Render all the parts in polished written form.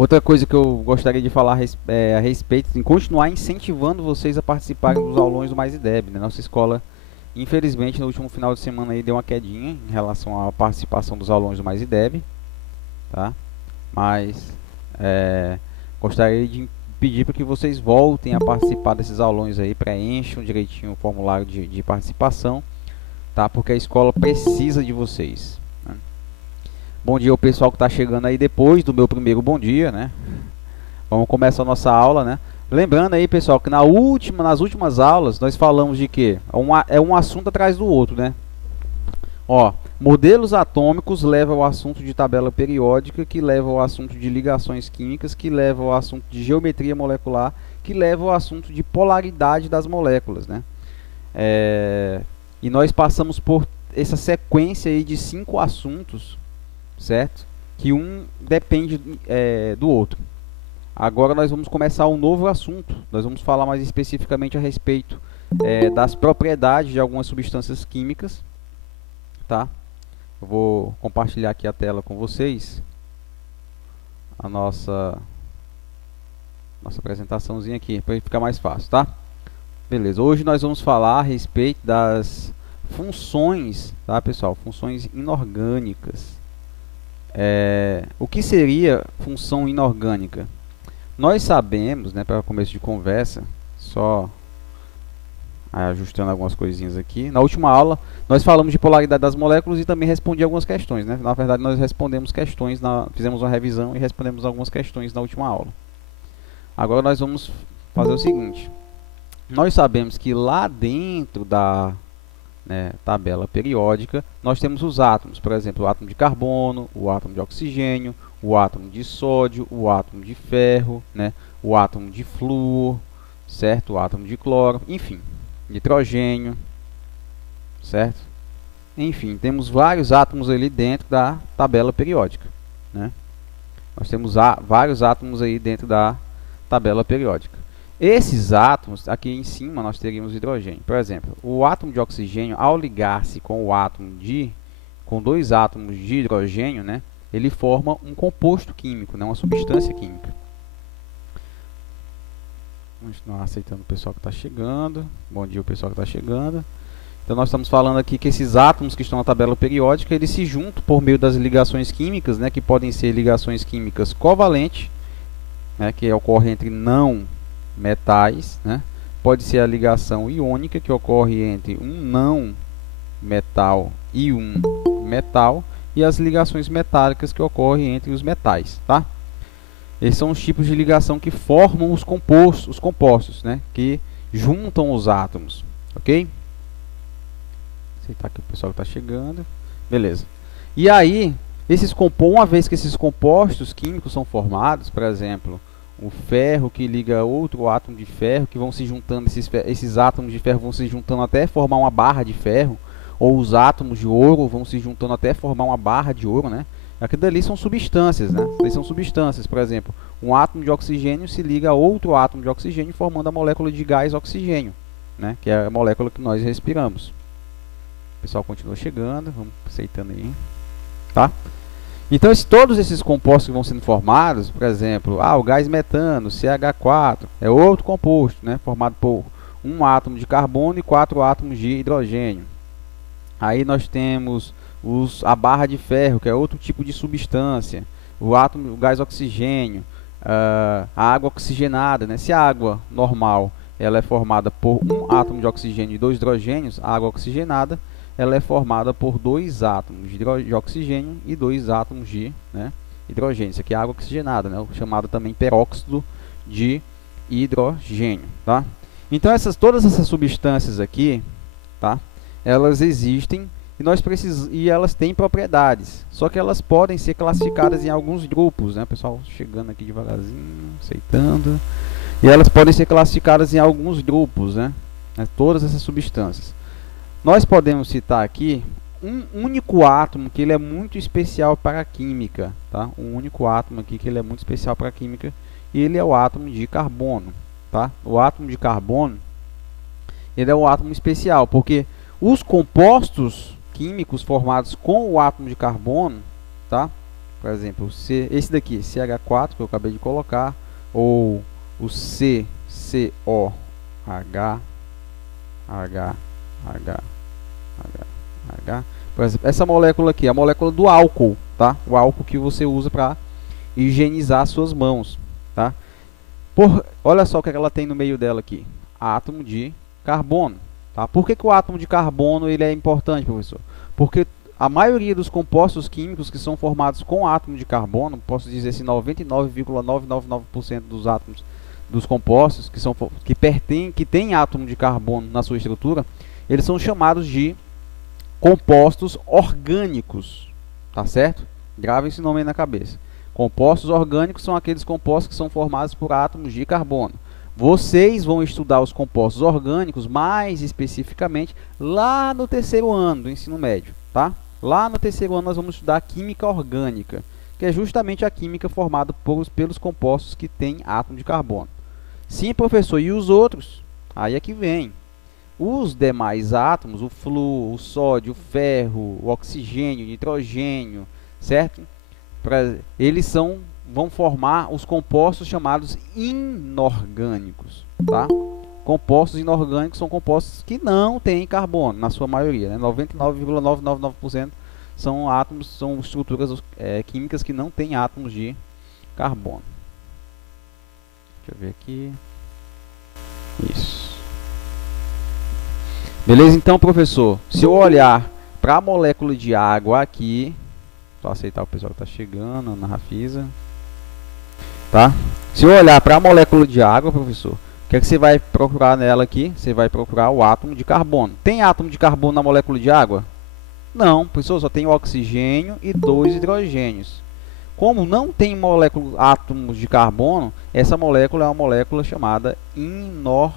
Outra coisa que eu gostaria de falar a respeito, em continuar incentivando vocês a participarem dos aulões do Mais IDEB, né? Nossa escola, infelizmente, no último final de semana aí deu uma quedinha em relação à participação dos alunos do Mais IDEB, tá? Mas gostaria de pedir para que vocês voltem a participar desses aulões aí, preencham direitinho o formulário de participação, tá? Porque a escola precisa de vocês, né? Bom dia ao pessoal que está chegando aí depois do meu primeiro bom dia, né? Vamos começar a nossa aula, né? Lembrando aí, pessoal, que nas últimas aulas nós falamos de quê? É um assunto atrás do outro, né? Ó, modelos atômicos leva ao assunto de tabela periódica, que leva ao assunto de ligações químicas, que leva ao assunto de geometria molecular, que leva ao assunto de polaridade das moléculas, né? E nós passamos por essa sequência aí de 5 assuntos, certo? Que um depende do outro. Agora nós vamos começar um novo assunto. Nós vamos falar mais especificamente a respeito das propriedades de algumas substâncias químicas, tá? Eu vou compartilhar aqui a tela com vocês, a nossa apresentaçãozinha aqui, para ficar mais fácil, tá? Beleza, hoje nós vamos falar a respeito das funções, tá, pessoal? Funções inorgânicas. O que seria função inorgânica? Nós sabemos, né, para começo de conversa, só ajustando algumas coisinhas aqui. Na última aula, nós falamos de polaridade das moléculas e também respondi algumas questões, né? Na verdade, nós respondemos questões, fizemos uma revisão e respondemos algumas questões na última aula. Agora nós vamos fazer o seguinte. Nós sabemos que lá dentro da tabela periódica, nós temos os átomos, por exemplo, o átomo de carbono, o átomo de oxigênio, o átomo de sódio, o átomo de ferro, né? O átomo de flúor, certo? O átomo de cloro, enfim, nitrogênio, certo? Enfim, temos vários átomos ali dentro da tabela periódica, né? Nós temos vários átomos aí dentro da tabela periódica. Esses átomos, aqui em cima nós teríamos hidrogênio. Por exemplo, o átomo de oxigênio, ao ligar-se com com dois átomos de hidrogênio, né, ele forma um composto químico, né, uma substância química. Vamos continuar aceitando o pessoal que está chegando. Bom dia, o pessoal que está chegando. Então nós estamos falando aqui que esses átomos que estão na tabela periódica, eles se juntam por meio das ligações químicas, né, que podem ser ligações químicas covalentes, né, que ocorre entre não metais, né? Pode ser a ligação iônica, que ocorre entre um não metal e um metal, e as ligações metálicas, que ocorrem entre os metais, tá? Esses são os tipos de ligação que formam os compostos, né? Que juntam os átomos, ok? Aceitar aqui o pessoal que está chegando, beleza? E aí, uma vez que esses compostos químicos são formados, por exemplo, o ferro que liga outro átomo de ferro, que vão se juntando, esses átomos de ferro vão se juntando até formar uma barra de ferro, ou os átomos de ouro vão se juntando até formar uma barra de ouro, né? Aquilo dali são substâncias, né? Eles são substâncias, por exemplo, um átomo de oxigênio se liga a outro átomo de oxigênio, formando a molécula de gás oxigênio, né? Que é a molécula que nós respiramos. O pessoal continua chegando, vamos aceitando aí, tá? Então, todos esses compostos que vão sendo formados, por exemplo, o gás metano, CH4, é outro composto, né, formado por um átomo de carbono e 4 átomos de hidrogênio. Aí nós temos a barra de ferro, que é outro tipo de substância, o gás oxigênio, a água oxigenada, né? Se a água normal ela é formada por um átomo de oxigênio e 2 hidrogênios, a água oxigenada ela é formada por 2 átomos de oxigênio e 2 átomos de hidrogênio. Isso aqui é água oxigenada, né? Chamado também peróxido de hidrogênio, tá? Então todas essas substâncias aqui, tá? Elas existem e elas têm propriedades. Só que elas podem ser classificadas em alguns grupos, né? Pessoal chegando aqui devagarzinho, aceitando. E elas podem ser classificadas em alguns grupos, né? Todas essas substâncias. Nós podemos citar aqui um único átomo que ele é muito especial para a química, tá? Um único átomo aqui que ele é muito especial para a química, e ele é o átomo de carbono, tá? O átomo de carbono, ele é um átomo especial, porque os compostos químicos formados com o átomo de carbono, tá? Por exemplo, esse daqui, CH4, que eu acabei de colocar, ou o CCOH, por exemplo, essa molécula aqui é a molécula do álcool, tá? O álcool que você usa para higienizar suas mãos, tá? Olha só o que ela tem no meio dela aqui, átomo de carbono, tá? Por que o átomo de carbono ele é importante, professor? Porque a maioria dos compostos químicos que são formados com átomo de carbono, posso dizer assim, 99,999% dos átomos dos compostos que têm átomo de carbono na sua estrutura, eles são chamados de compostos orgânicos, tá certo? Grave esse nome aí na cabeça. Compostos orgânicos são aqueles compostos que são formados por átomos de carbono. Vocês vão estudar os compostos orgânicos mais especificamente lá no terceiro ano do ensino médio, tá? Lá no terceiro ano nós vamos estudar a química orgânica, que é justamente a química formada pelos compostos que têm átomo de carbono. Sim, professor, e os outros? Aí é que vem. Os demais átomos, o flúor, o sódio, o ferro, o oxigênio, o nitrogênio, certo? Eles vão formar os compostos chamados inorgânicos, tá? Compostos inorgânicos são compostos que não têm carbono, na sua maioria, né? 99,999% são átomos, são estruturas químicas que não têm átomos de carbono. Deixa eu ver aqui. Isso. Beleza? Então, professor, se eu olhar para a molécula de água aqui, só aceitar o pessoal que está chegando, na Rafisa, tá? Se eu olhar para a molécula de água, professor, o que é que você vai procurar nela aqui? Você vai procurar o átomo de carbono. Tem átomo de carbono na molécula de água? Não, professor, só tem oxigênio e 2 hidrogênios. Como não tem átomos de carbono, essa molécula é uma molécula chamada inorgânica.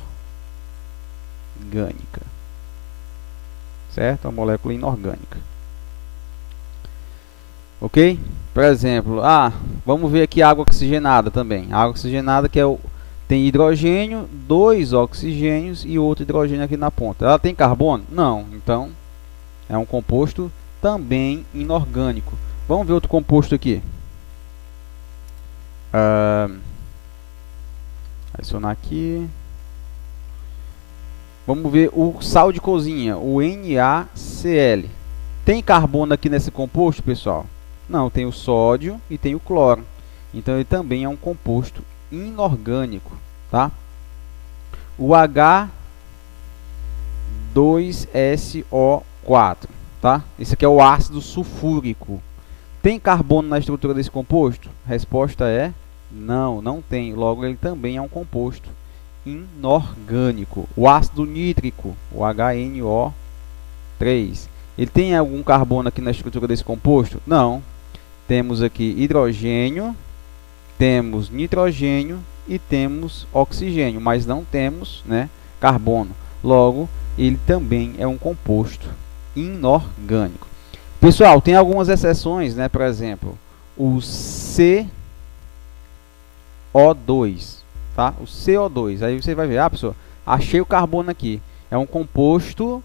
Certo? É uma molécula inorgânica. Ok? Por exemplo, vamos ver aqui água oxigenada também. A água oxigenada tem hidrogênio, 2 oxigênios e outro hidrogênio aqui na ponta. Ela tem carbono? Não. Então, é um composto também inorgânico. Vamos ver outro composto aqui. Adicionar aqui. Vamos ver o sal de cozinha, o NaCl. Tem carbono aqui nesse composto, pessoal? Não, tem o sódio e tem o cloro. Então ele também é um composto inorgânico, tá? O H2SO4, tá? Esse aqui é o ácido sulfúrico. Tem carbono na estrutura desse composto? A resposta é não, não tem. Logo, ele também é um composto inorgânico. O ácido nítrico, o HNO3, ele tem algum carbono aqui na estrutura desse composto? Não. Temos aqui hidrogênio, temos nitrogênio e temos oxigênio, mas não temos, né, carbono. Logo, ele também é um composto inorgânico. Pessoal, tem algumas exceções, né? Por exemplo, o CO2, tá? O CO2. Aí você vai ver, pessoal, achei o carbono aqui. É um composto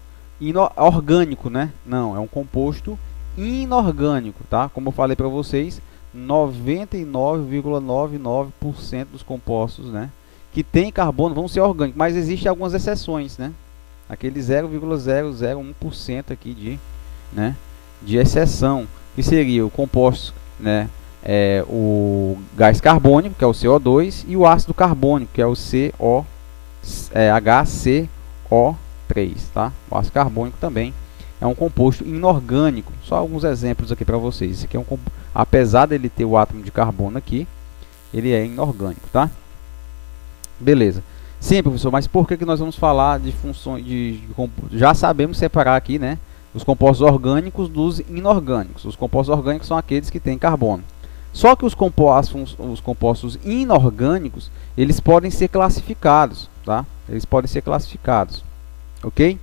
orgânico, né? Não, é um composto inorgânico, tá? Como eu falei para vocês, 99,99% dos compostos, né, que tem carbono vão ser orgânicos, mas existem algumas exceções, né? Aquele 0,001% aqui de exceção, que seria o composto, né, o gás carbônico, que é o CO2, e o ácido carbônico, que é o HCO3, tá? O ácido carbônico também é um composto inorgânico. Só alguns exemplos aqui para vocês. Esse aqui é apesar dele ter o átomo de carbono aqui, ele é inorgânico, tá? Beleza. Sim, professor, mas por que nós vamos falar de funções já sabemos separar aqui, né, os compostos orgânicos dos inorgânicos. Os compostos orgânicos são aqueles que têm carbono. Só que os compostos inorgânicos, eles podem ser classificados, tá? Eles podem ser classificados, ok?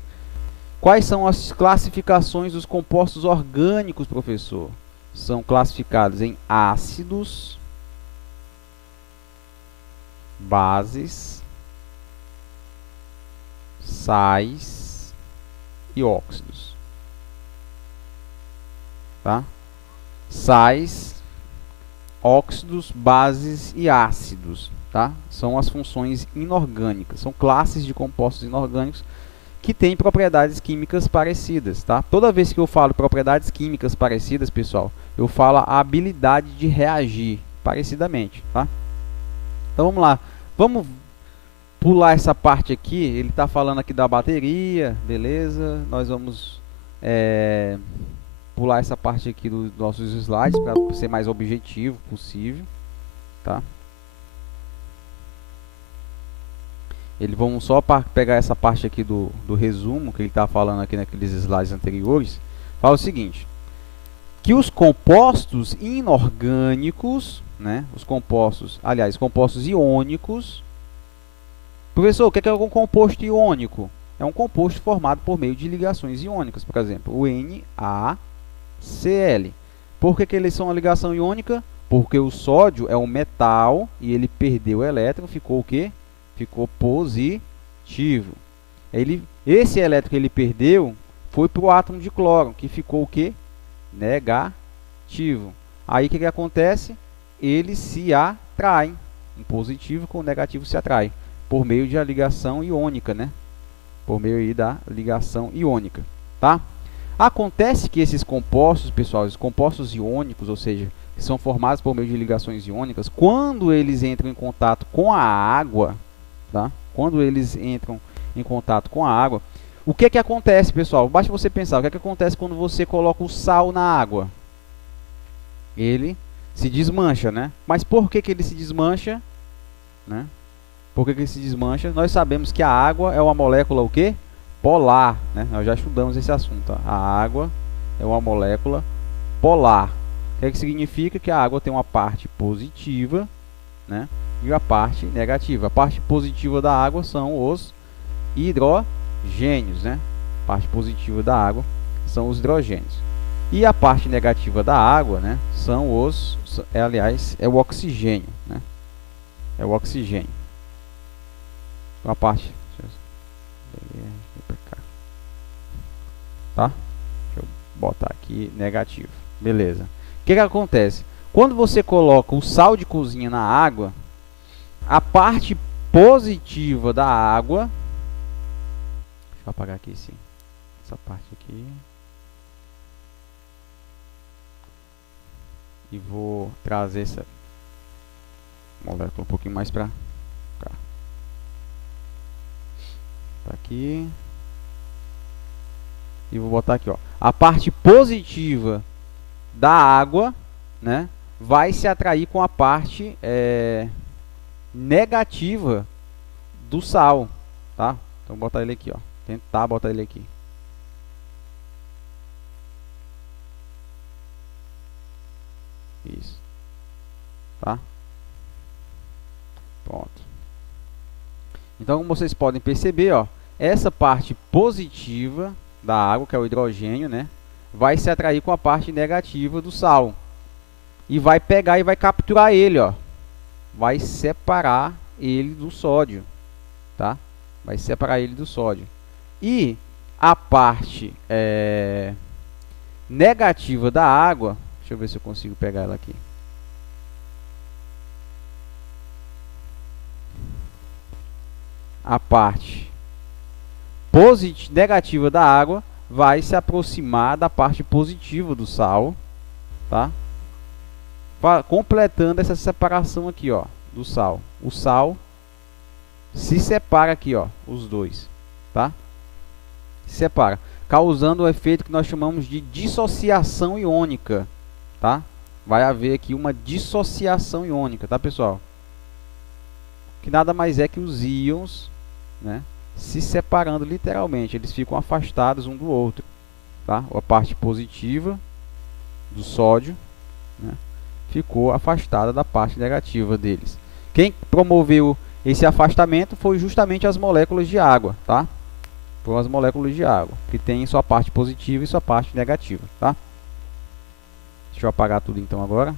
Quais são as classificações dos compostos orgânicos, professor? São classificados em ácidos, bases, sais e óxidos, tá? Sais óxidos, bases e ácidos, tá? São as funções inorgânicas, são classes de compostos inorgânicos que têm propriedades químicas parecidas, tá? Toda vez que eu falo propriedades químicas parecidas, pessoal, eu falo a habilidade de reagir parecidamente, tá? Então vamos lá, vamos pular essa parte aqui. Ele está falando aqui da bateria, beleza? Nós vamos pular essa parte aqui dos nossos slides para ser mais objetivo possível, tá? Vamos só pegar essa parte aqui do resumo que ele está falando aqui naqueles slides anteriores. Fala o seguinte, que os compostos inorgânicos, né, compostos iônicos. Professor, o que é um composto iônico? É um composto formado por meio de ligações iônicas, por exemplo, o NaCl. Por que eles são uma ligação iônica? Porque o sódio é um metal e ele perdeu o elétron, ficou o quê? Ficou positivo. Esse elétron que ele perdeu foi para o átomo de cloro, que ficou o quê? Negativo. Aí o que acontece? Eles se atraem. Um positivo com o negativo se atrai. Por meio de a ligação iônica, né? Por meio aí da ligação iônica, tá? Acontece que esses compostos, pessoal, os compostos iônicos, ou seja, que são formados por meio de ligações iônicas, quando eles entram em contato com a água, tá? Quando eles entram em contato com a água, o que que acontece, pessoal? Basta você pensar, o que que acontece quando você coloca o sal na água? Ele se desmancha, né? Mas por que que ele se desmancha, né? Por que que ele se desmancha? Nós sabemos que a água é uma molécula o quê? Polar, né? Nós já estudamos esse assunto, tá? A água é uma molécula polar. O que que significa? Que a água tem uma parte positiva, né? E a parte negativa. A parte positiva da água são os hidrogênios, né? A parte positiva da água são os hidrogênios. E a parte negativa da água, né? Aliás, é o oxigênio, né? É o oxigênio. Então, a parte... Tá? Deixa eu botar aqui negativo. Beleza. O que que acontece? Quando você coloca o sal de cozinha na água, a parte positiva da água... Deixa eu apagar aqui essa parte aqui. E vou trazer essa molécula um pouquinho mais para cá. Tá aqui. E vou botar aqui, ó. A parte positiva da água, né, vai se atrair com a parte negativa do sal, tá? Então vou botar ele aqui, ó. Tentar botar ele aqui. Isso. Tá? Pronto. Então, como vocês podem perceber, ó, essa parte positiva da água, que é o hidrogênio, né, vai se atrair com a parte negativa do sal. E vai pegar e vai capturar ele, ó. Vai separar ele do sódio, tá? Vai separar ele do sódio. E a parte negativa da água, deixa eu ver se eu consigo pegar ela aqui. A parte negativa da água vai se aproximar da parte positiva do sal, tá? Completando essa separação aqui, ó, do sal. O sal se separa aqui, ó, os dois, tá? Se separa, causando o efeito que nós chamamos de dissociação iônica, tá? Vai haver aqui uma dissociação iônica, tá, pessoal? Que nada mais é que os íons, né, se separando literalmente, eles ficam afastados um do outro, tá? A parte positiva do sódio, né, ficou afastada da parte negativa deles. Quem promoveu esse afastamento foi justamente as moléculas de água, tá? Foram as moléculas de água, que tem sua parte positiva e sua parte negativa, tá? Deixa eu apagar tudo então agora.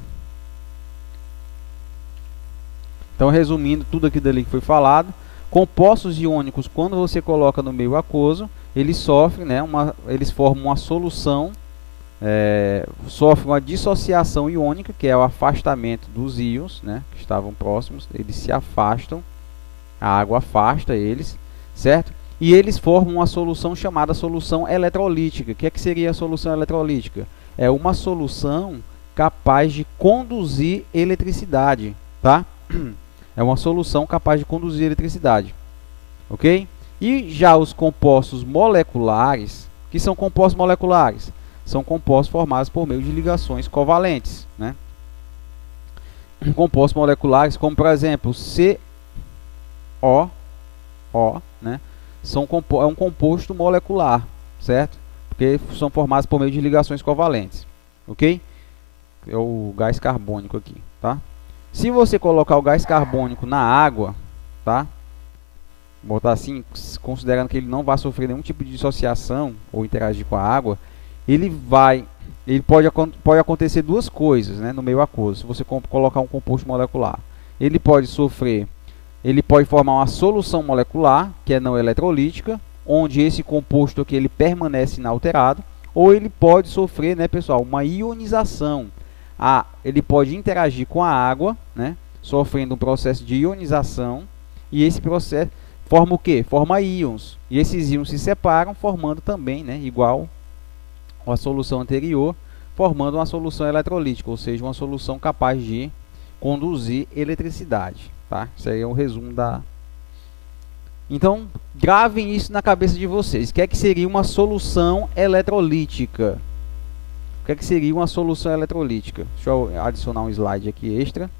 Então, resumindo tudo aqui dali que foi falado, compostos iônicos, quando você coloca no meio aquoso, eles sofrem, né, eles formam uma solução sofre uma dissociação iônica, que é o afastamento dos íons, né, que estavam próximos, eles se afastam, a água afasta eles, certo? E eles formam uma solução chamada solução eletrolítica. O que é que seria a solução eletrolítica? É uma solução capaz de conduzir eletricidade, tá? É uma solução capaz de conduzir eletricidade, ok? E já os compostos moleculares, que são compostos moleculares? São compostos formados por meio de ligações covalentes, né? Compostos moleculares, como por exemplo, CO, né? É um composto molecular, certo? Porque são formados por meio de ligações covalentes, ok? É o gás carbônico aqui, tá? Se você colocar o gás carbônico na água, tá? Botar assim, considerando que ele não vai sofrer nenhum tipo de dissociação ou interagir com a água, ele pode acontecer duas coisas, né, no meio aquoso. Se você colocar um composto molecular, ele pode formar uma solução molecular, que é não eletrolítica, onde esse composto aqui ele permanece inalterado, ou ele pode sofrer, né, pessoal, uma ionização. Ele pode interagir com a água, né, sofrendo um processo de ionização, e esse processo forma o quê? Forma íons. E esses íons se separam, formando também, né, igual a solução anterior, formando uma solução eletrolítica, ou seja, uma solução capaz de conduzir eletricidade, tá? Isso aí é um resumo da... Então, gravem isso na cabeça de vocês. O que é que seria uma solução eletrolítica? O que é que seria uma solução eletrolítica? Deixa eu adicionar um slide aqui extra.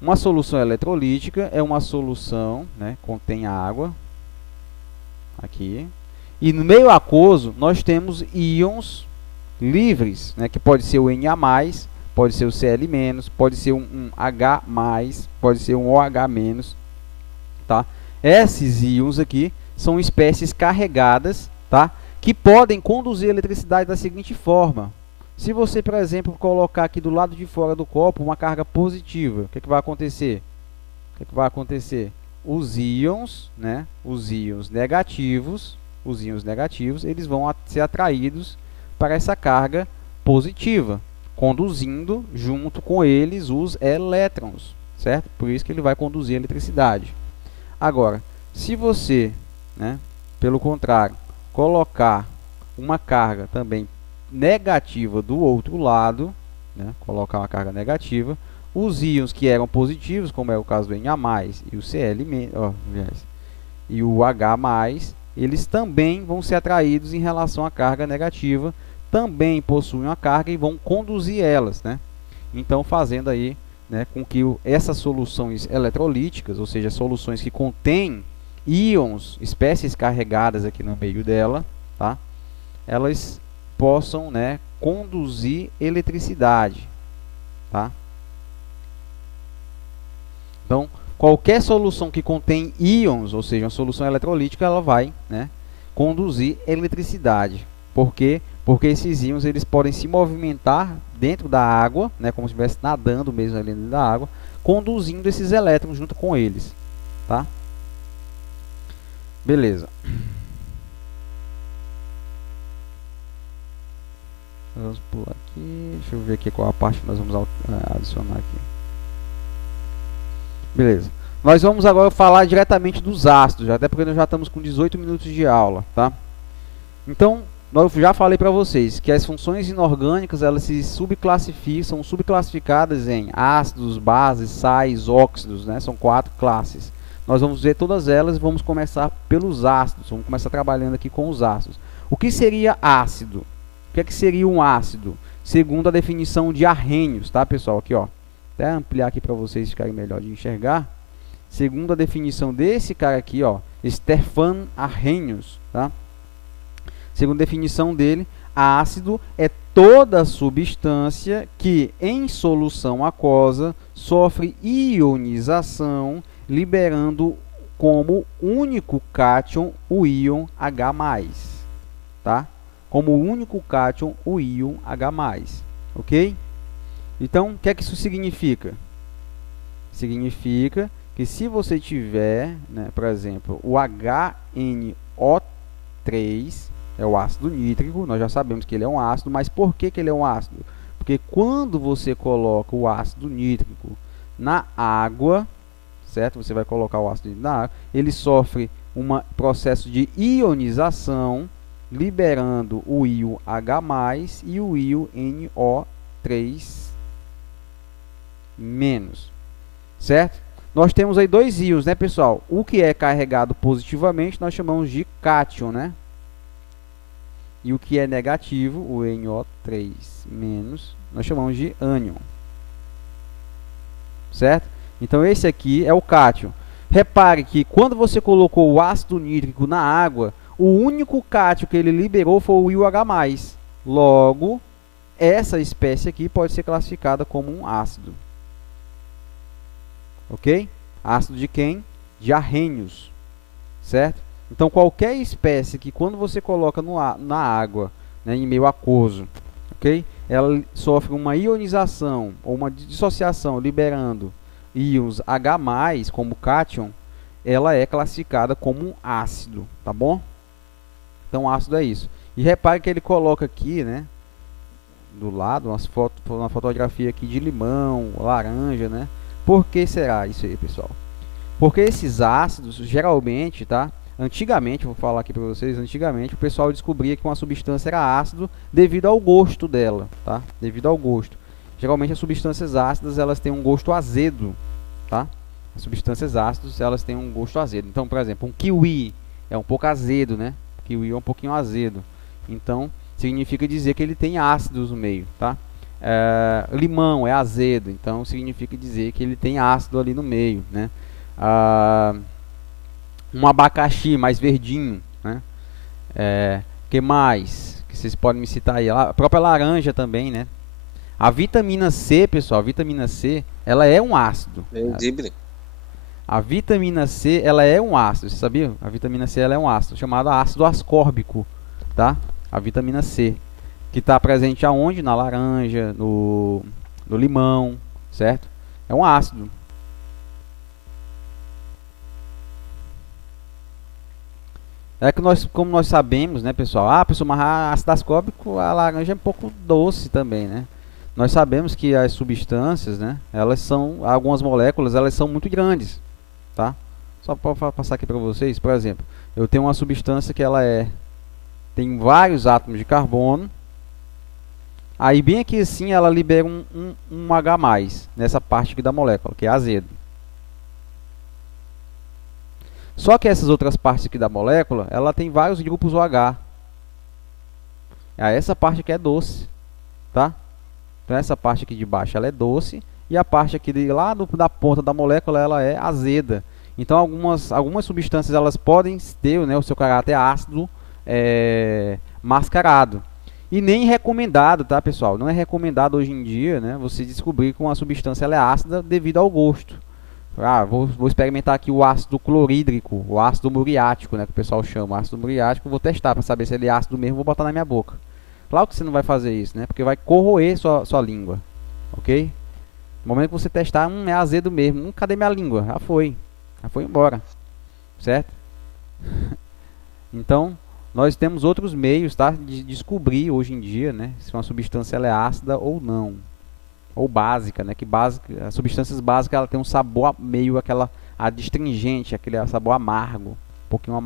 Uma solução eletrolítica é uma solução, né, contém água, aqui, e no meio aquoso nós temos íons livres, né, que pode ser o Na+, pode ser o Cl-, pode ser um H+, pode ser um OH-, tá? Esses íons aqui são espécies carregadas, tá, que podem conduzir a eletricidade da seguinte forma. Se você, por exemplo, colocar aqui do lado de fora do copo uma carga positiva, o que é que vai acontecer? O que é que vai acontecer? Os íons, né, os íons negativos, eles vão ser atraídos para essa carga positiva, conduzindo junto com eles os elétrons, certo? Por isso que ele vai conduzir a eletricidade. Agora, se você, né, pelo contrário, colocar uma carga também negativa do outro lado, né, colocar uma carga negativa, os íons que eram positivos, como é o caso do Na+, e o Cl-, e o H+, eles também vão ser atraídos em relação à carga negativa, também possuem uma carga e vão conduzir elas, né? Então, fazendo aí, né, com que essas soluções eletrolíticas, ou seja, soluções que contêm íons, espécies carregadas aqui no meio dela, tá? Elas possam, né, conduzir eletricidade, tá? Então, qualquer solução que contém íons, ou seja, uma solução eletrolítica, ela vai, né, conduzir eletricidade. Por quê? Porque esses íons eles podem se movimentar dentro da água, né, como se estivesse nadando mesmo ali dentro da água, conduzindo esses elétrons junto com eles, tá? Beleza. Vamos pular aqui. Deixa eu ver aqui qual a parte que nós vamos adicionar aqui. Beleza. Nós vamos agora falar diretamente dos ácidos, até porque nós já estamos com 18 minutos de aula, tá? Então, eu já falei para vocês que as funções inorgânicas, elas se são subclassificadas em ácidos, bases, sais, óxidos, né? São 4 classes. Nós vamos ver todas elas e vamos começar pelos ácidos. Vamos começar trabalhando aqui com os ácidos. O que seria ácido? O que é que seria um ácido? Segundo a definição de Arrhenius, tá, pessoal? Aqui, ó. Até ampliar aqui para vocês ficarem melhor de enxergar. Segundo a definição desse cara aqui, ó, Stefan Arrhenius, tá? Segundo a definição dele, ácido é toda substância que, em solução aquosa, sofre ionização, liberando como único cátion o íon H+, tá? Como único cátion o íon H+, ok? Então, o que é que isso significa? Significa que se você tiver, né, por exemplo, o HNO3, é o ácido nítrico. Nós já sabemos que ele é um ácido, mas por que ele é um ácido? Porque quando você coloca o ácido nítrico na água, certo? Você vai colocar o ácido nítrico na água, ele sofre um processo de ionização, liberando o íon H+, e o íon NO3-, certo? Nós temos aí dois íons, né, pessoal? O que é carregado positivamente nós chamamos de cátion, né? E o que é negativo, o NO3-, nós chamamos de ânion, certo? Então esse aqui é o cátion. Repare que quando você colocou o ácido nítrico na água, o único cátion que ele liberou foi o íon H+. Logo, essa espécie aqui pode ser classificada como um ácido. Ok? Ácido de quem? De arrênios, certo? Então, qualquer espécie que quando você coloca na água, né, em meio aquoso, ok? Ela sofre uma ionização ou uma dissociação, liberando íons H+, como cátion, ela é classificada como um ácido, tá bom? Então, ácido é isso. E repare que ele coloca aqui, né, do lado, uma fotografia aqui de limão, laranja, né? Por que será isso aí, pessoal? Porque esses ácidos, geralmente, tá? Antigamente, vou falar aqui para vocês, antigamente o pessoal descobria que uma substância era ácido devido ao gosto dela, tá? Devido ao gosto. Geralmente as substâncias ácidas, elas têm um gosto azedo, tá? As substâncias ácidas, elas têm um gosto azedo. Então, por exemplo, um kiwi é um pouco azedo, né? O kiwi é um pouquinho azedo. Então, significa dizer que ele tem ácidos no meio, tá? Limão é azedo, então significa dizer que ele tem ácido ali no meio, né? Um abacaxi mais verdinho, né? Que mais que vocês podem me citar aí? A própria laranja também, né? A vitamina C, pessoal, a vitamina C, ela é um ácido. A vitamina C, ela é um ácido, você sabia? A vitamina C, ela é um ácido, chamado ácido ascórbico, tá? A vitamina C, que está presente aonde? Na laranja, no limão, certo? É um ácido. É que como nós sabemos, né, pessoal? Pessoal, mas ácido ascórbico, a laranja é um pouco doce também, né? Nós sabemos que as substâncias, né, elas são, algumas moléculas, elas são muito grandes, tá? Só para passar aqui para vocês, por exemplo, eu tenho uma substância que ela tem vários átomos de carbono. Aí bem aqui assim ela libera um H+, nessa parte aqui da molécula, que é azedo. Só que essas outras partes aqui da molécula, ela tem vários grupos OH. Essa parte aqui é doce, tá? Então essa parte aqui de baixo ela é doce e a parte aqui lá da ponta da molécula ela é azeda. Então algumas substâncias elas podem ter, né, o seu caráter ácido mascarado. E nem recomendado, tá, pessoal? Não é recomendado hoje em dia, né, você descobrir que uma substância ela é ácida devido ao gosto. Vou experimentar aqui o ácido clorídrico, o ácido muriático, né, que o pessoal chama. O ácido muriático, vou testar para saber se ele é ácido mesmo, vou botar na minha boca. Claro que você não vai fazer isso, né, porque vai corroer sua língua, ok? No momento que você testar, é azedo mesmo. Cadê minha língua? Já foi embora, certo? Então, nós temos outros meios, tá, de descobrir hoje em dia, né, se uma substância ela é ácida ou não, ou básica, né, que as substâncias básicas ela tem um sabor meio aquela adstringente, aquele sabor amargo, um pouquinho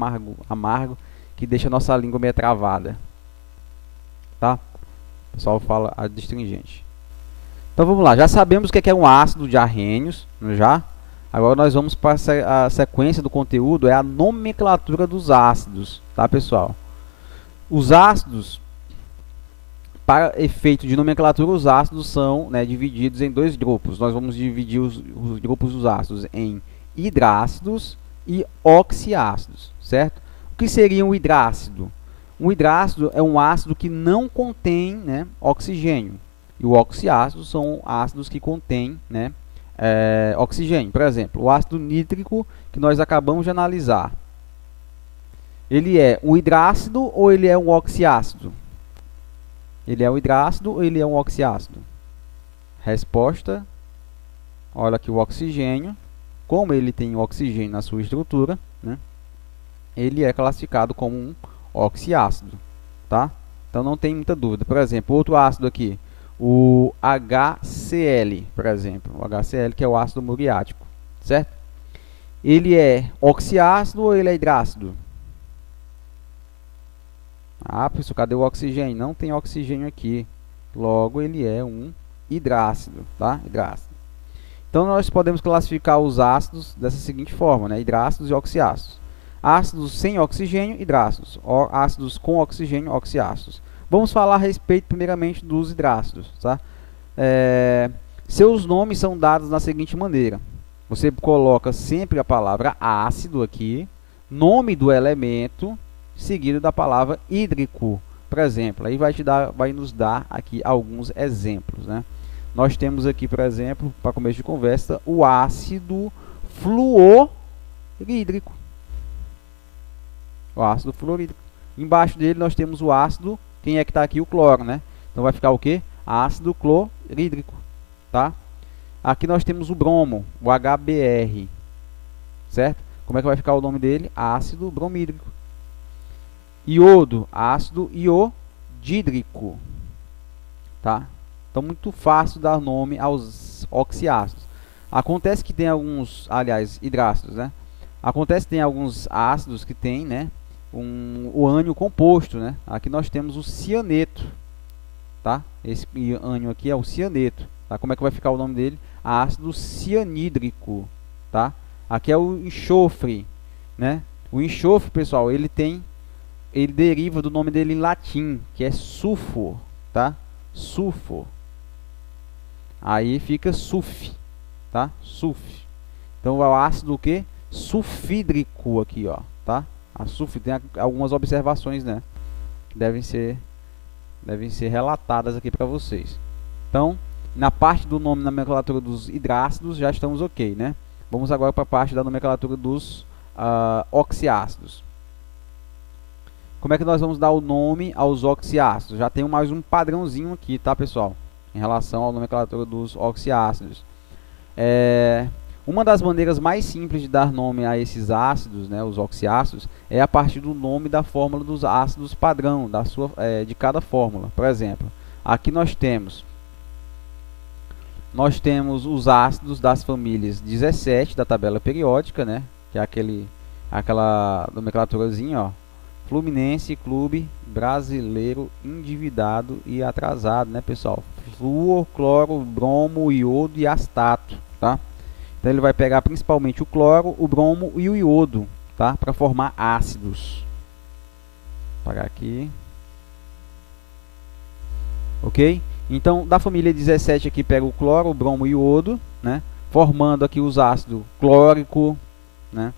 amargo que deixa a nossa língua meio travada, tá? O pessoal fala adstringente. Então vamos lá, já sabemos o que é um ácido de arrênios, já? Agora nós vamos para a sequência do conteúdo, é a nomenclatura dos ácidos, tá, pessoal? Os ácidos, para efeito de nomenclatura, os ácidos são, né, divididos em dois grupos. Nós vamos dividir os grupos dos ácidos em hidrácidos e oxiácidos, certo? O que seria um hidrácido? Um hidrácido é um ácido que não contém, né, oxigênio. E o oxiácido são ácidos que contêm, né, oxigênio. Por exemplo, o ácido nítrico que nós acabamos de analisar. Ele é um hidrácido ou ele é um oxiácido? Ele é um hidrácido ou ele é um oxiácido? Resposta. Olha aqui o oxigênio. Como ele tem oxigênio na sua estrutura, né, ele é classificado como um oxiácido. tá? Então não tem muita dúvida. Por exemplo, outro ácido aqui, o HCl, por exemplo, o HCl, que é o ácido muriático, certo? Ele é oxiácido ou ele é hidrácido? Ah, professor, cadê o oxigênio? Não tem oxigênio aqui. Logo, ele é um hidrácido, tá? Hidrácido. Então, nós podemos classificar os ácidos dessa seguinte forma, né? Hidrácidos e oxiácidos. Ácidos sem oxigênio, hidrácidos. Ácidos com oxigênio, oxiácidos. Vamos falar a respeito, primeiramente, dos hidrácidos, tá? Seus nomes são dados da seguinte maneira. Você coloca sempre a palavra ácido aqui, nome do elemento, seguido da palavra hídrico, por exemplo. Aí vai nos dar aqui alguns exemplos, né? Nós temos aqui, por exemplo, para começo de conversa, o ácido fluorídrico. O ácido fluorídrico. Embaixo dele nós temos o ácido, quem é que está aqui? O cloro, né? Então vai ficar o quê? Ácido clorídrico, tá? Aqui nós temos o bromo, o HBr, certo? Como é que vai ficar o nome dele? Ácido bromídrico. Iodo, ácido iodídrico, tá? Então, muito fácil dar nome aos oxiácidos. Acontece que tem alguns, aliás, hidrácidos, né? Acontece que tem alguns ácidos que tem, né, o ânion composto, né? Aqui nós temos o cianeto, tá? Esse ânion aqui é o cianeto, tá? Como é que vai ficar o nome dele? Ácido cianídrico, tá? Aqui é o enxofre, né? O enxofre, pessoal, ele deriva do nome dele em latim, que é sulfur, tá? Sulfur. Aí fica sulf, tá? Sulf. Então é o ácido o quê? Sulfídrico aqui, ó, tá? A sulf tem algumas observações, né? Que devem ser relatadas aqui para vocês. Então, na parte do nome na nomenclatura dos hidrácidos já estamos ok, né? Vamos agora para a parte da nomenclatura dos oxiácidos. Como é que nós vamos dar o nome aos oxiácidos? Já tem mais um padrãozinho aqui, tá, pessoal? Em relação à nomenclatura dos oxiácidos. Uma das maneiras mais simples de dar nome a esses ácidos, né, os oxiácidos, é a partir do nome da fórmula dos ácidos padrão, de cada fórmula. Por exemplo, aqui nós temos os ácidos das famílias 17 da tabela periódica, né, que é aquela nomenclaturazinha, ó. Fluminense, clube brasileiro endividado e atrasado, né, pessoal? Flúor, cloro, bromo, iodo e astato, tá? Então ele vai pegar principalmente o cloro, o bromo e o iodo, tá? Para formar ácidos. Vou apagar aqui. Ok? Então, da família 17 aqui pega o cloro, o bromo e o iodo, né? Formando aqui os ácidos clórico, né?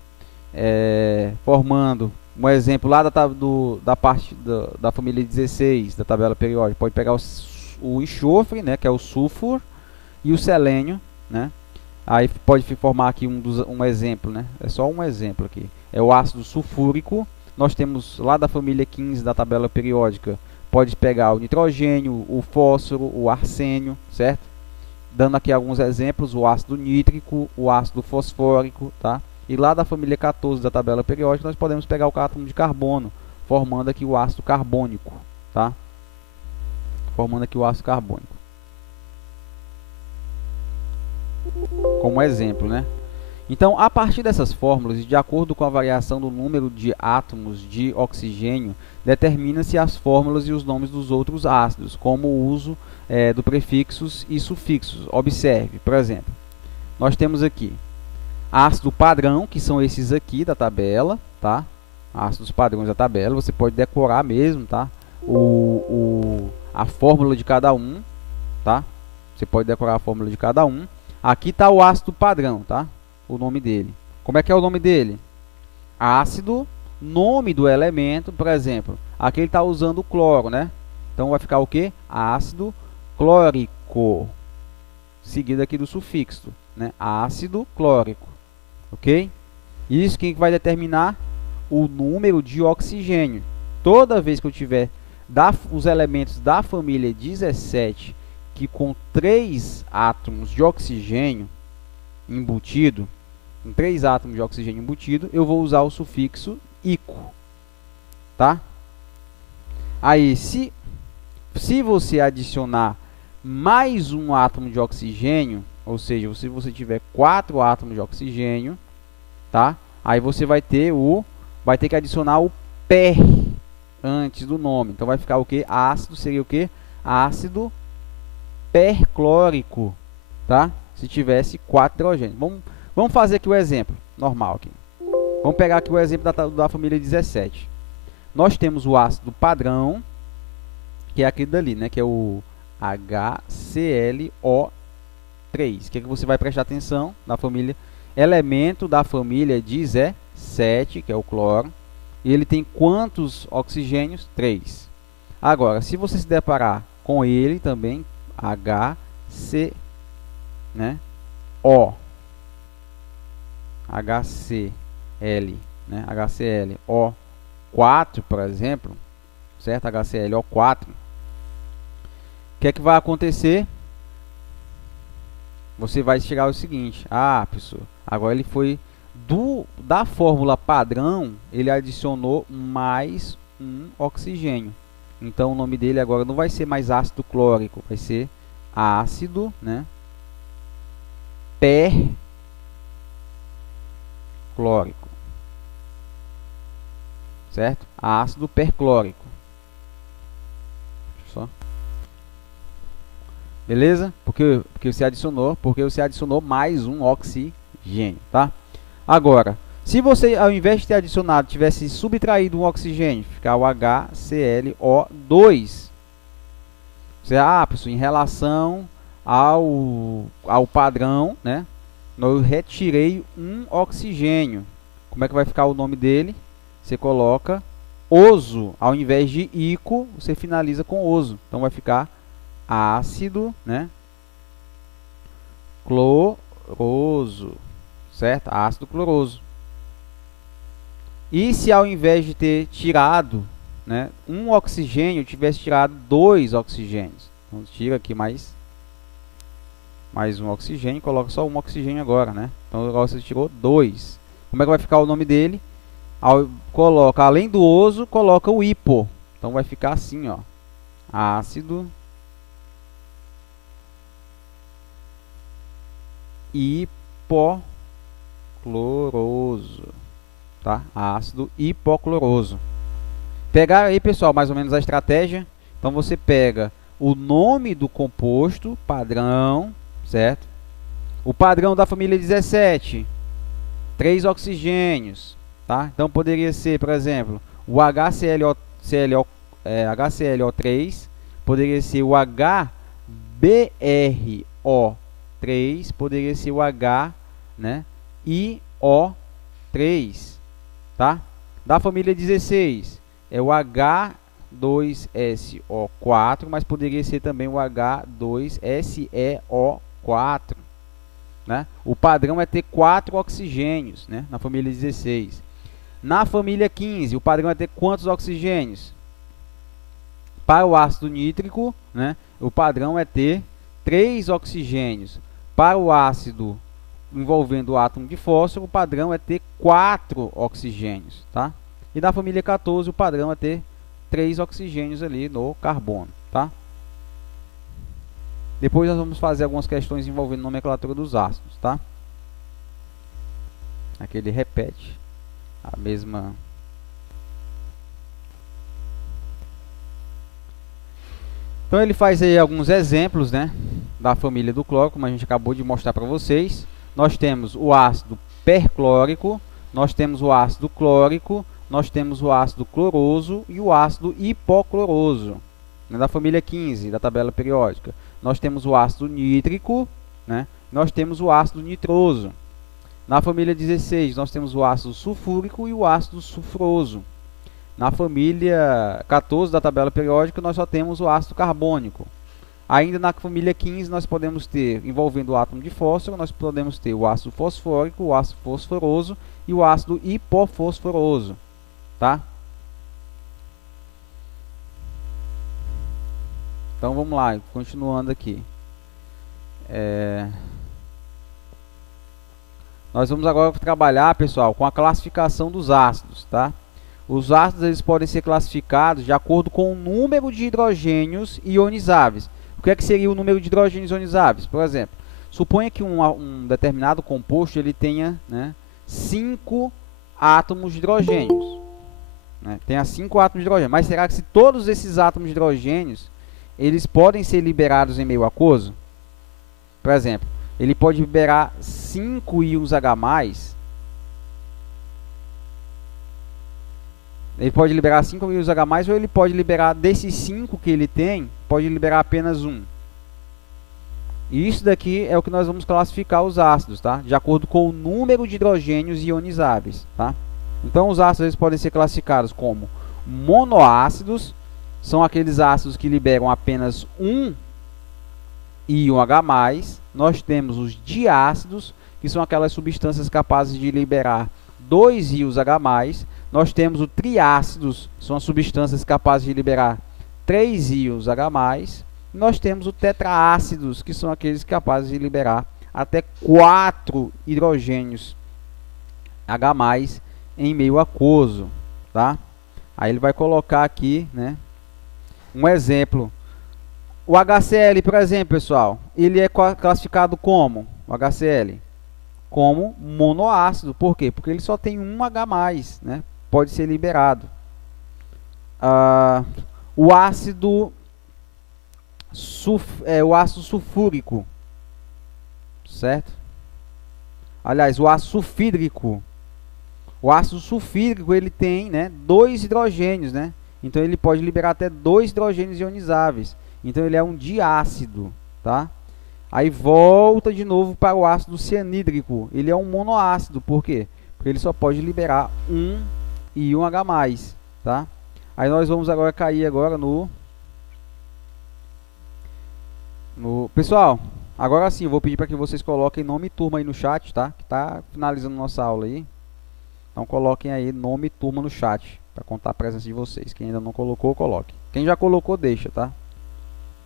Formando um exemplo lá da parte da família 16 da tabela periódica. Pode pegar o enxofre, né, que é o sulfur, e o selênio, né? Aí pode formar aqui um exemplo, né? É só um exemplo aqui. É o ácido sulfúrico. Nós temos lá da família 15 da tabela periódica. Pode pegar o nitrogênio, o fósforo, o arsênio, certo? Dando aqui alguns exemplos: o ácido nítrico, o ácido fosfórico, tá? E lá da família 14 da tabela periódica, nós podemos pegar o átomo de carbono, formando aqui o ácido carbônico, tá? Formando aqui o ácido carbônico. Como exemplo, né? Então, a partir dessas fórmulas, e de acordo com a variação do número de átomos de oxigênio, determina-se as fórmulas e os nomes dos outros ácidos, como o uso do prefixos e sufixos. Observe, por exemplo, nós temos aqui ácido padrão, que são esses aqui da tabela, tá? Ácidos padrões da tabela, você pode decorar mesmo, tá? A fórmula de cada um, tá? Você pode decorar a fórmula de cada um. Aqui está o ácido padrão, tá? O nome dele. Como é que é o nome dele? Ácido, nome do elemento, por exemplo. Aqui ele está usando o cloro, né? Então vai ficar o quê? Ácido clórico. Seguido aqui do sufixo, né? Ácido clórico. Ok? Isso quem vai determinar? O número de oxigênio. Toda vez que eu tiver os elementos da família 17 que com 3 átomos de oxigênio embutido, eu vou usar o sufixo ico, tá? Aí, se você adicionar mais um átomo de oxigênio, ou seja, se você tiver 4 átomos de oxigênio, tá? Aí você vai ter que adicionar o per antes do nome. Então vai ficar o que? Ácido seria o que? Ácido perclórico, tá? Se tivesse 4 hidrogênios. Vamos fazer aqui o exemplo normal aqui. Vamos pegar aqui o exemplo da família 17. Nós temos o ácido padrão, que é aquele dali, né? Que é o HClO3. Que é que você vai prestar atenção na família? Elemento da família 17, que é o cloro. E ele tem quantos oxigênios? 3. Agora, se você se deparar com ele também, HC, né? O, HCl, né? HClO4, por exemplo, certo? HClO4. O que é que vai acontecer? Você vai chegar ao seguinte: ah, pessoal, agora ele foi da fórmula padrão, ele adicionou mais um oxigênio. Então o nome dele agora não vai ser mais ácido clórico, vai ser ácido, né, perclórico, certo? Ácido perclórico. Só. Beleza? Porque você adicionou mais um oxigênio, tá? Agora, se você, ao invés de ter adicionado, tivesse subtraído um oxigênio, ficar o HClO2. Pessoal, em relação ao padrão, né? Eu retirei um oxigênio. Como é que vai ficar o nome dele? Você coloca oso. Ao invés de ico, você finaliza com oso. Então vai ficar ácido, né? Cloroso. Certo? Ácido cloroso. E se ao invés de ter tirado, né, um oxigênio, tivesse tirado 2 oxigênios? Então tira aqui mais um oxigênio e coloca só um oxigênio agora, né? Então agora você tirou 2. Como é que vai ficar o nome dele? Coloca, além do oso, coloca o hipo. Então vai ficar assim, ó. Ácido hipocloroso, tá? Ácido hipocloroso. Pegar aí, pessoal, mais ou menos a estratégia. Então você pega o nome do composto padrão, certo? O padrão da família 17, 3 oxigênios, tá? Então poderia ser, por exemplo, o HClO3, poderia ser o HBrO3, poderia ser o H, né, IO3, tá? Da família 16 é o H2SO4, mas poderia ser também o H2SeO4, né? O padrão é ter 4 oxigênios, né, na família 16. Na família 15, o padrão é ter quantos oxigênios? Para o ácido nítrico, né, o padrão é ter 3 oxigênios. Para o ácido envolvendo o átomo de fósforo, o padrão é ter 4 oxigênios, tá? E da família 14, o padrão é ter 3 oxigênios ali no carbono, tá? Depois nós vamos fazer algumas questões envolvendo nomenclatura dos ácidos, tá? Aqui ele repete a mesma... Então ele faz aí alguns exemplos, né, da família do cloro, como a gente acabou de mostrar para vocês. Nós temos o ácido perclórico, nós temos o ácido clórico, nós temos o ácido cloroso e o ácido hipocloroso, né, da família 15, da tabela periódica. Nós temos o ácido nítrico, né, nós temos o ácido nitroso. Na família 16, nós temos o ácido sulfúrico e o ácido sulfuroso. Na família 14 da tabela periódica, nós só temos o ácido carbônico. Ainda na família 15, nós podemos ter, envolvendo o átomo de fósforo, nós podemos ter o ácido fosfórico, o ácido fosforoso e o ácido hipofosforoso, tá? Então vamos lá, continuando aqui. Nós vamos agora trabalhar, pessoal, com a classificação dos ácidos, tá? Os ácidos eles podem ser classificados de acordo com o número de hidrogênios ionizáveis. O que é que seria o número de hidrogênios ionizáveis? Por exemplo, suponha que um determinado composto ele tenha, né, 5 átomos de hidrogênios. Né? Tenha 5 átomos de hidrogênio. Mas será que se todos esses átomos de hidrogênios eles podem ser liberados em meio aquoso? Por exemplo, ele pode liberar 5 íons H+. Ele pode liberar 5 íons H+, ou ele pode liberar, desses 5 que ele tem, pode liberar apenas um. E isso daqui é o que nós vamos classificar os ácidos, tá? De acordo com o número de hidrogênios ionizáveis, tá? Então, os ácidos eles podem ser classificados como monoácidos, são aqueles ácidos que liberam apenas um íon H+. Nós temos os diácidos, que são aquelas substâncias capazes de liberar 2 íons H+. Nós temos os triácidos, são as substâncias capazes de liberar 3 íons H+. Nós temos os tetraácidos, que são aqueles capazes de liberar até 4 hidrogênios H+ em meio aquoso, tá? Aí ele vai colocar aqui, né, um exemplo. O HCl, por exemplo, pessoal, ele é classificado como o HCl? Como monoácido. Por quê? Porque ele só tem um H+, né? Pode ser liberado. O ácido sulfúrico, certo? Aliás, o ácido sulfídrico. O ácido sulfídrico ele tem, né, 2 hidrogênios, né? Então ele pode liberar até 2 hidrogênios ionizáveis. Então ele é um diácido, tá? Aí volta de novo para o ácido cianídrico. Ele é um monoácido, por quê? Porque ele só pode liberar um íon H+, tá? Aí nós vamos agora cair agora no pessoal, agora sim, eu vou pedir para que vocês coloquem nome e turma aí no chat, tá? Que tá finalizando nossa aula aí. Então coloquem aí nome e turma no chat para contar a presença de vocês. Quem ainda não colocou, coloque. Quem já colocou, deixa, tá?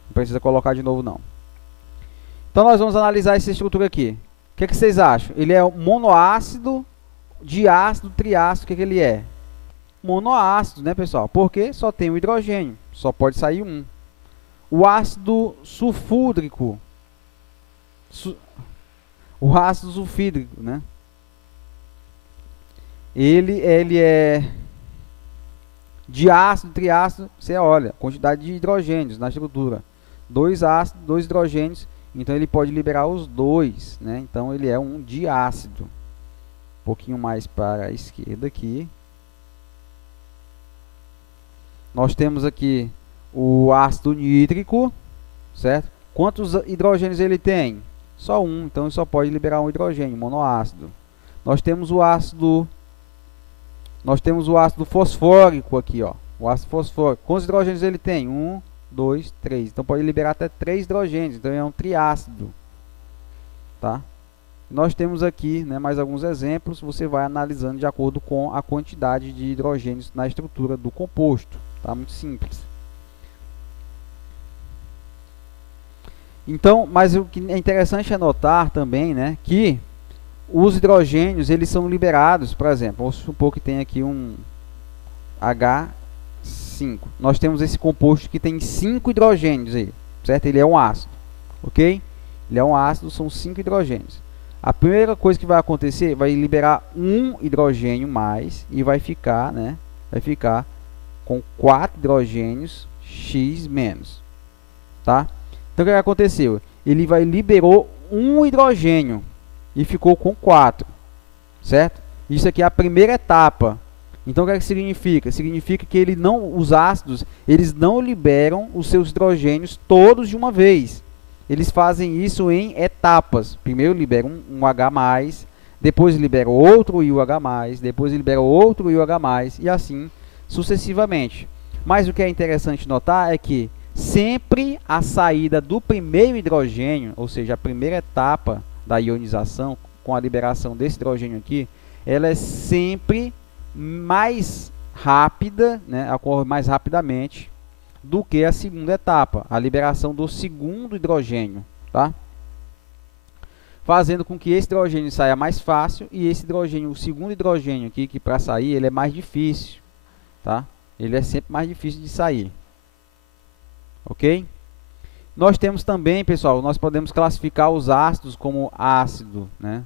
Não precisa colocar de novo, não. Então nós vamos analisar essa estrutura aqui. O que vocês acham? Ele é monoácido, diácido, triácido. O que ele é? Monoácido, né, pessoal? Porque só tem um hidrogênio. Só pode sair um. O ácido sulfúrico. O ácido sulfídrico, né? Ele é diácido, triácido. Você olha, quantidade de hidrogênios na estrutura. 2 ácidos, 2 hidrogênios. Então ele pode liberar os 2, né? Então ele é um diácido. Um pouquinho mais para a esquerda aqui. Nós temos aqui o ácido nítrico, certo? Quantos hidrogênios ele tem? Só um, então ele só pode liberar um hidrogênio, monoácido. Nós temos o ácido fosfórico aqui, ó. O ácido fosfórico. Quantos hidrogênios ele tem? 1, 2, 3. Então pode liberar até 3 hidrogênios, então é um triácido, tá? Nós temos aqui, né, mais alguns exemplos, você vai analisando de acordo com a quantidade de hidrogênios na estrutura do composto, tá? Muito simples. Então, mas o que é interessante é notar também, né, que os hidrogênios eles são liberados, por exemplo, vamos supor que tem aqui um H5. Nós temos esse composto que tem 5 hidrogênios aí, certo? Ele é um ácido, ok? Ele é um ácido, são 5 hidrogênios. A primeira coisa que vai acontecer, vai liberar um hidrogênio mais e vai ficar, né? Vai ficar com 4 hidrogênios X menos, tá? Então o que aconteceu? Ele liberou um hidrogênio e ficou com 4, certo? Isso aqui é a primeira etapa. Então o que significa? Significa que os ácidos eles não liberam os seus hidrogênios todos de uma vez. Eles fazem isso em etapas. Primeiro liberam um H+, depois liberam outro íon H+, depois liberam outro íon H+, e assim sucessivamente. Mas o que é interessante notar é que sempre a saída do primeiro hidrogênio, ou seja, a primeira etapa da ionização, com a liberação desse hidrogênio aqui, ela é sempre mais rápida, né, ocorre mais rapidamente do que a segunda etapa, a liberação do segundo hidrogênio, tá? Fazendo com que esse hidrogênio saia mais fácil e esse hidrogênio, o segundo hidrogênio aqui, que para sair ele é mais difícil, tá? Ele é sempre mais difícil de sair. Ok? Nós temos também, pessoal, nós podemos classificar os ácidos como ácido, né,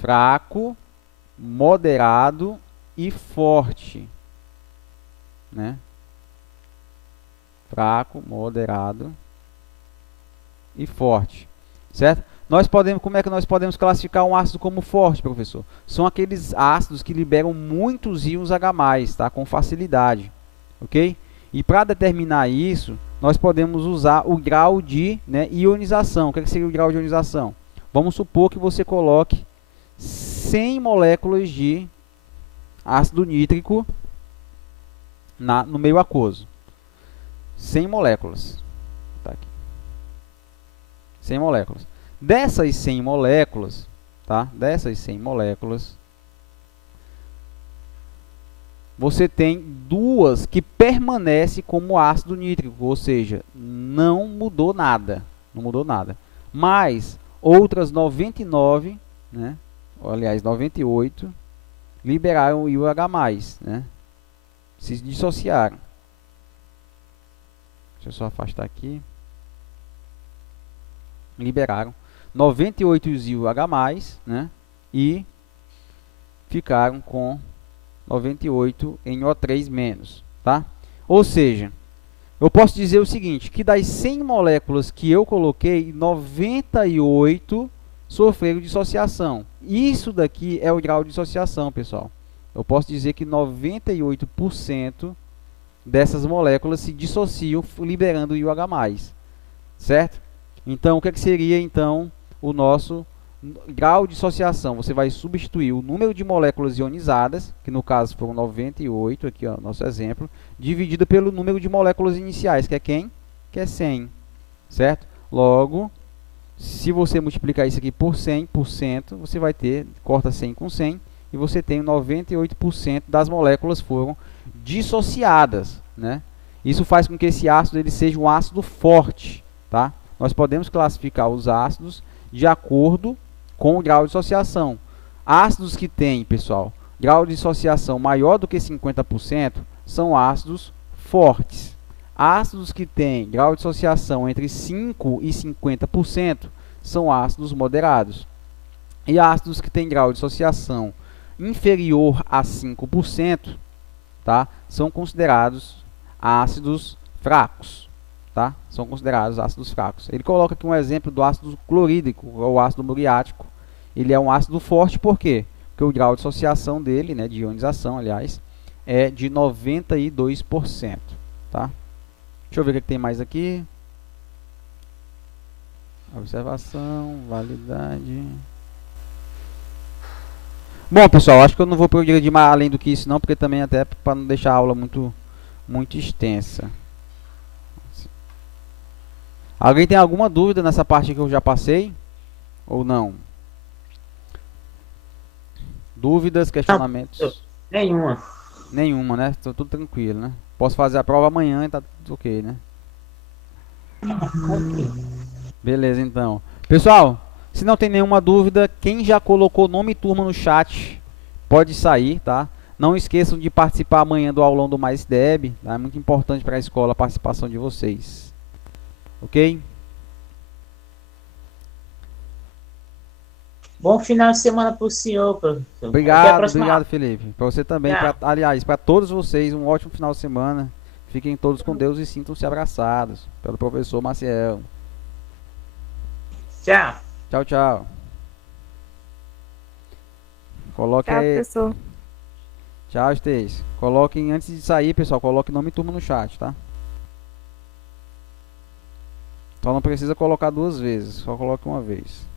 fraco, moderado e forte, né? Fraco, moderado e forte, certo? Nós podemos, como é que nós podemos classificar um ácido como forte, professor? São aqueles ácidos que liberam muitos íons H+, tá? Com facilidade, ok? E para determinar isso, nós podemos usar o grau de, né, ionização. O que seria o grau de ionização? Vamos supor que você coloque 100 moléculas de ácido nítrico no meio aquoso. 100 moléculas. Tá aqui. 100 moléculas. Dessas 100 moléculas, tá? Dessas 100 moléculas, você tem duas que permanecem como ácido nítrico, ou seja, não mudou nada, não mudou nada. Mas outras 99, né? Aliás, 98 liberaram o íon H+, né? Se dissociaram. Deixa eu só afastar aqui. Liberaram 98 íons H+, né? E ficaram com 98 em O3-, tá? Ou seja, eu posso dizer o seguinte, que das 100 moléculas que eu coloquei, 98 sofreram dissociação. Isso daqui é o grau de dissociação, pessoal. Eu posso dizer que 98% dessas moléculas se dissociam liberando o íon H+, certo? Então, o que seria então o nosso grau de dissociação? Você vai substituir o número de moléculas ionizadas, que no caso foram 98, aqui ó, nosso exemplo, dividido pelo número de moléculas iniciais, que é quem? Que é 100, certo? Logo, se você multiplicar isso aqui por 100%, você vai ter, corta 100 com 100, e você tem 98% das moléculas foram dissociadas, né? Isso faz com que esse ácido ele seja um ácido forte, tá? Nós podemos classificar os ácidos de acordo com o grau de dissociação. Ácidos que têm, pessoal, grau de dissociação maior do que 50% são ácidos fortes. Ácidos que têm grau de dissociação entre 5% e 50% são ácidos moderados. E ácidos que têm grau de dissociação inferior a 5%, tá, são considerados ácidos fracos. Tá? São considerados ácidos fracos. Ele coloca aqui um exemplo do ácido clorídrico, ou ácido muriático. Ele é um ácido forte, por quê? Porque o grau de dissociação dele, né, de ionização, aliás, é de 92%. Tá? Deixa eu ver o que tem mais aqui. Observação, validade. Bom, pessoal, acho que eu não vou progredir mais além do que isso, não, porque também até para não deixar a aula muito extensa. Alguém tem alguma dúvida nessa parte que eu já passei? Ou não? Dúvidas, questionamentos? Não, nenhuma. Nenhuma, né? Tô tudo tranquilo, né? Posso fazer a prova amanhã e tá tudo ok, né? Beleza, então. Pessoal, se não tem nenhuma dúvida, quem já colocou nome e turma no chat, pode sair, tá? Não esqueçam de participar amanhã do aulão do Mais Deb, tá? É muito importante para a escola a participação de vocês. Ok? Bom final de semana para o senhor, professor. Obrigado, Felipe. Para você também, aliás, para todos vocês, um ótimo final de semana. Fiquem todos com Deus e sintam-se abraçados pelo professor Maciel. Tchau. Tchau, tchau. Coloque Tchau, aí. professor. Tchau, Esteis. Coloquem, antes de sair, pessoal, coloque nome e turma no chat, tá? Só não precisa colocar duas vezes, só coloque uma vez.